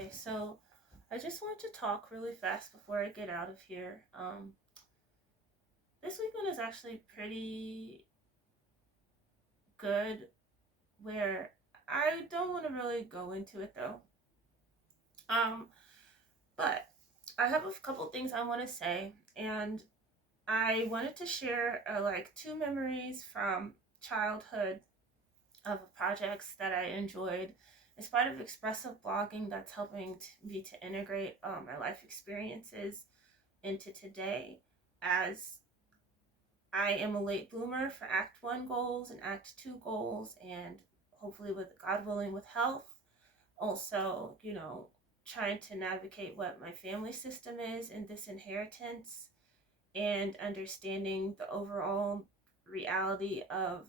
Okay, so I just want to talk really fast before I get out of here. This weekend is actually pretty good where I don't want to really go into it though. Um, but I have a couple things I want to say, and I wanted to share like two memories from childhood of projects that I enjoyed as part of expressive blogging that's helping me to integrate my life experiences into today, as I am a late bloomer for Act 1 goals and Act 2 goals, and hopefully, with God willing, with health. Also, trying to navigate what my family system is in this inheritance and understanding the overall reality of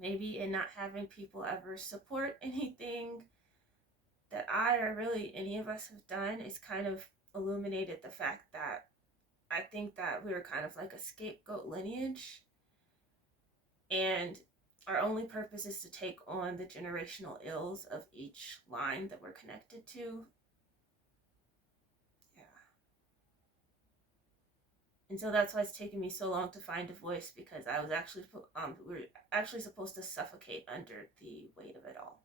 maybe in not having people ever support anything that I or really any of us have done is kind of illuminated the fact that I think that we were kind of like a scapegoat lineage, and our only purpose is to take on the generational ills of each line that we're connected to. Yeah. And so that's why it's taken me so long to find a voice, because I was actually we are actually supposed to suffocate under the weight of it all.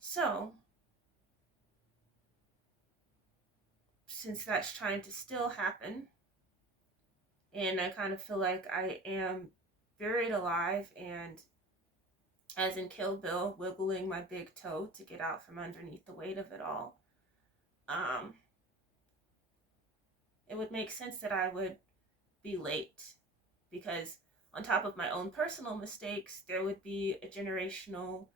So, since that's trying to still happen, and I kind of feel like I am buried alive and, as in Kill Bill, wiggling my big toe to get out from underneath the weight of it all, um, it would make sense that I would be late, because on top of my own personal mistakes, there would be a generational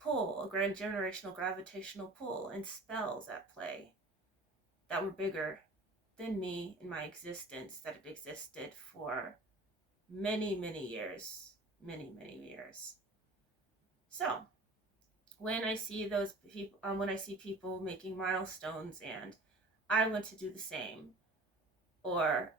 pull, a grand generational gravitational pull, and spells at play that were bigger than me in my existence, that had existed for many, many years. Many, many years. So, when I see those people, when I see people making milestones and I want to do the same, or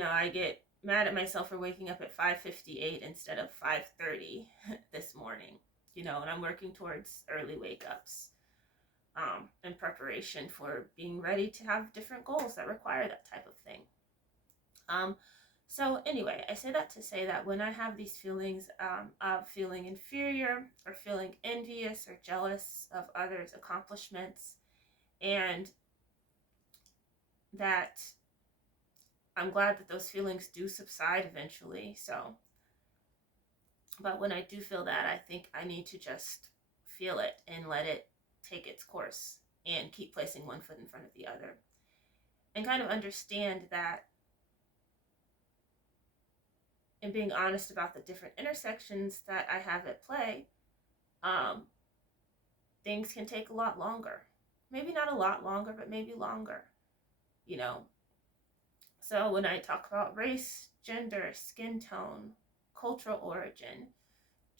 I get mad at myself for waking up at 5:58 instead of 5:30 this morning, and I'm working towards early wake ups, in preparation for being ready to have different goals that require that type of thing. Um, so anyway, I say that to say that when I have these feelings of feeling inferior or feeling envious or jealous of others' accomplishments, and that I'm glad that those feelings do subside eventually. So, but when I do feel that, I think I need to just feel it and let it take its course and keep placing one foot in front of the other, and kind of understand that, and being honest about the different intersections that I have at play, um, things can take a lot longer. Maybe not a lot longer, but maybe longer, you know. So when I talk about race, gender, skin tone, cultural origin,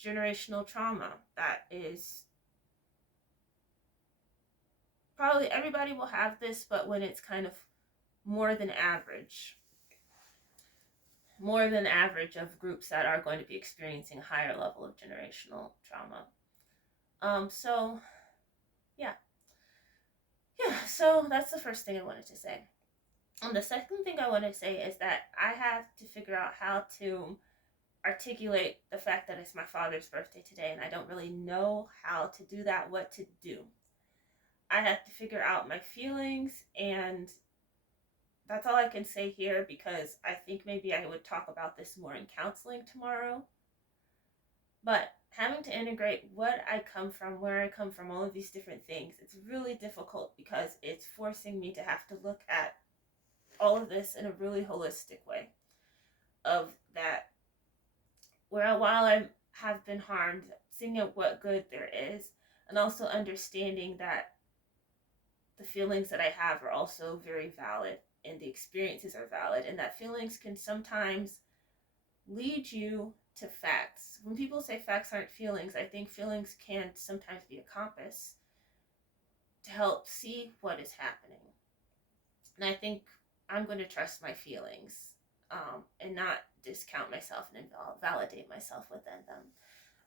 generational trauma, that is probably everybody will have this, but when it's kind of more than average, of groups that are going to be experiencing a higher level of generational trauma. So yeah, so that's the first thing I wanted to say. And the second thing I want to say is that I have to figure out how to articulate the fact that it's my father's birthday today, and I don't really know how to do that, what to do. I have to figure out my feelings, and that's all I can say here, because I think maybe I would talk about this more in counseling tomorrow. But having to integrate what I come from, where I come from, all of these different things, it's really difficult, because it's forcing me to have to look at all of this in a really holistic way, of that, where while I have been harmed, seeing what good there is, and also understanding that the feelings that I have are also very valid, and the experiences are valid, and that feelings can sometimes lead you to facts. When people say facts aren't feelings, I think feelings can sometimes be a compass to help see what is happening. And I think I'm going to trust my feelings, and not discount myself and validate myself within them.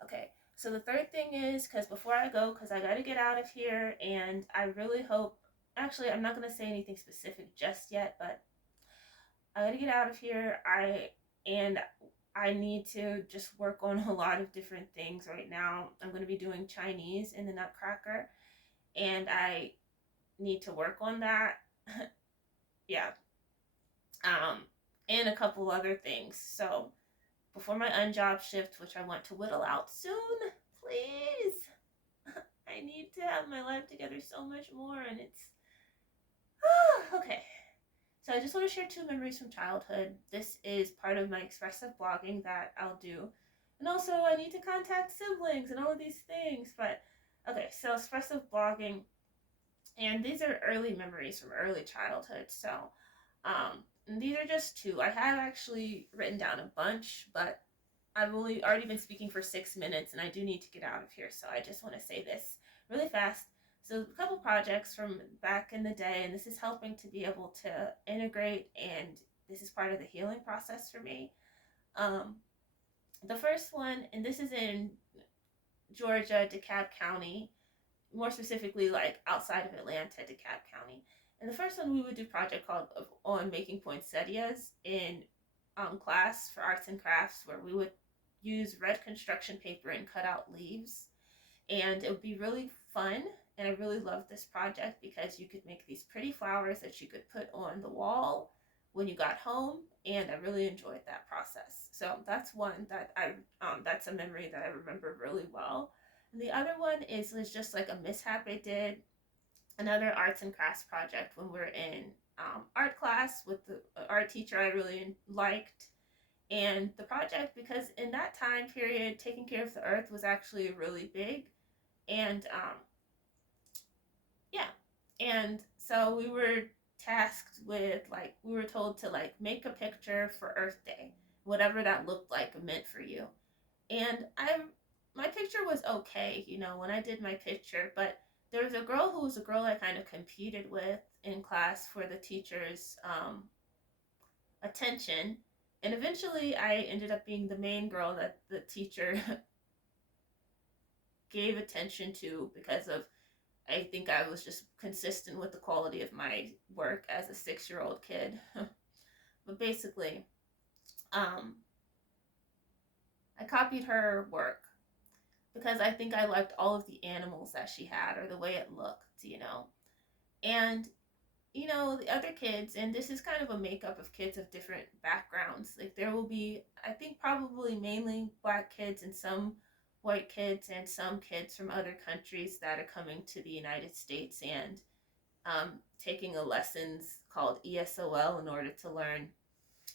Okay, So the third thing is, because before I go, because I got to get out of here, and I really hope, actually, I'm not going to say anything specific just yet, but I got to get out of here. And I need to just work on a lot of different things right now. I'm going to be doing Chinese in the Nutcracker, and I need to work on that. Yeah. Um, and a couple other things. So before my unjob shift, which I want to whittle out soon, please. I need to have my life together so much more, and it's okay. So I just want to share two memories from childhood. This is part of my expressive blogging that I'll do. And also I need to contact siblings and all of these things. But okay, so expressive blogging, and these are early memories from early childhood. So and these are just two. I have actually written down a bunch, but I've only already been speaking for 6 minutes and I do need to get out of here. So I just want to say this really fast. So a couple projects from back in the day, and this is helping to be able to integrate, and this is part of the healing process for me. Um, the first one, and this is in Georgia, DeKalb County, more specifically like outside of Atlanta, DeKalb County. And the first one, we would do a project called on making poinsettias in class for arts and crafts, where we would use red construction paper and cut out leaves, and it would be really fun. And I really loved this project because you could make these pretty flowers that you could put on the wall when you got home, and I really enjoyed that process. So that's one that that's a memory that I remember really well. And the other one is was just like a mishap I did, another arts and crafts project when we were in art class with the art teacher I really liked. And the project, because in that time period, taking care of the earth was actually really big. And yeah. And so we were tasked with, like, we were told to like make a picture for Earth Day, whatever that looked like meant for you. And my picture was okay, when I did my picture, but there was a girl who was a girl I kind of competed with in class for the teacher's attention. And eventually I ended up being the main girl that the teacher gave attention to because of, I think I was just consistent with the quality of my work as a 6-year old kid. But basically, um, I copied her work because I think I liked all of the animals that she had or the way it looked. And, the other kids, and this is kind of a makeup of kids of different backgrounds. Like, there will be, I think, probably mainly black kids and some white kids and some kids from other countries that are coming to the United States and taking a lessons called ESOL in order to learn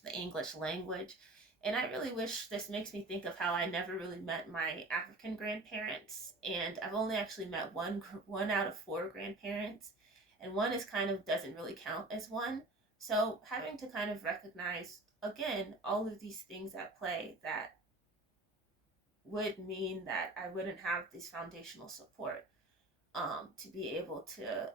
the English language. And I really wish, this makes me think of how I never really met my African grandparents, and I've only actually met one out of 4 grandparents, and one is kind of doesn't really count as one. So having to kind of recognize again all of these things at play that would mean that I wouldn't have this foundational support to be able to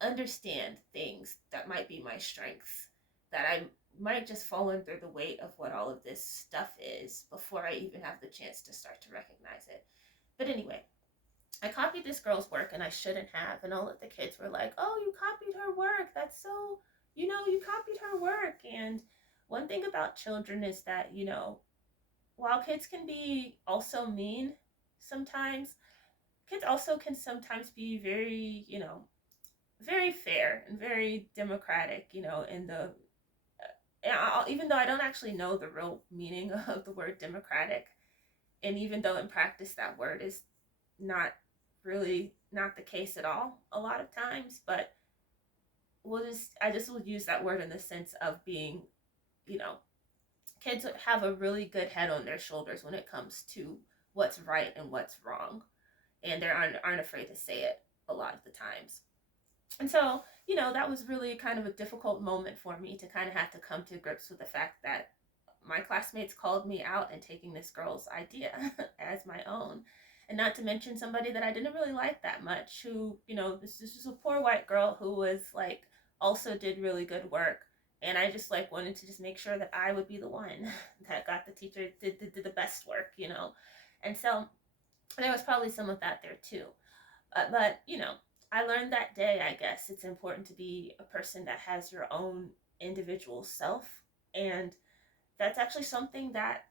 understand things that might be my strengths, that I might just fall under the weight of what all of this stuff is before I even have the chance to start to recognize it. But anyway, I copied this girl's work and I shouldn't have. And all of the kids were like, "Oh, you copied her work. That's so, you copied her work." And one thing about children is that, while kids can be also mean sometimes, kids also can sometimes be very, very fair and very democratic, in the even though I don't actually know the real meaning of the word democratic, and even though in practice that word is not really not the case at all a lot of times, but I just will use that word in the sense of being, you know, kids have a really good head on their shoulders when it comes to what's right and what's wrong, and they aren't afraid to say it a lot of the times. And so, that was really kind of a difficult moment for me to kind of have to come to grips with the fact that my classmates called me out and taking this girl's idea as my own. And not to mention somebody that I didn't really like that much, who, this is just a poor white girl who was like, also did really good work. And I just like wanted to just make sure that I would be the one that got the teacher, did the best work. And so there was probably some of that there too. But you know, I learned that day, I guess it's important to be a person that has your own individual self. And that's actually something that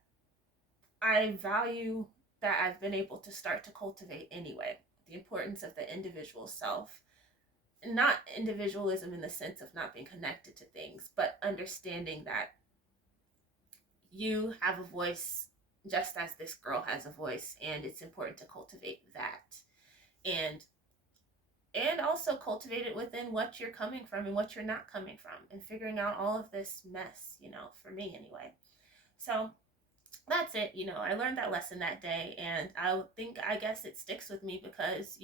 I value, that I've been able to start to cultivate anyway. The importance of the individual self. Not individualism in the sense of not being connected to things, but understanding that you have a voice just as this girl has a voice, and it's important to cultivate that. And also cultivate it within what you're coming from and what you're not coming from, and figuring out all of this mess, for me anyway. So that's it. I learned that lesson that day, and I guess it sticks with me because,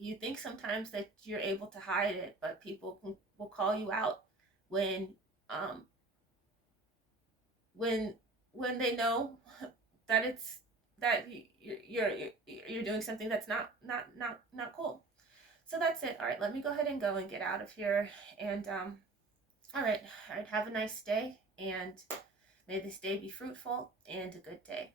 you think sometimes that you're able to hide it, but will call you out when um when they know that it's that you're doing something that's not cool. So that's it. All right, let me go ahead and go and get out of here. And all right, have a nice day, and may this day be fruitful and a good day.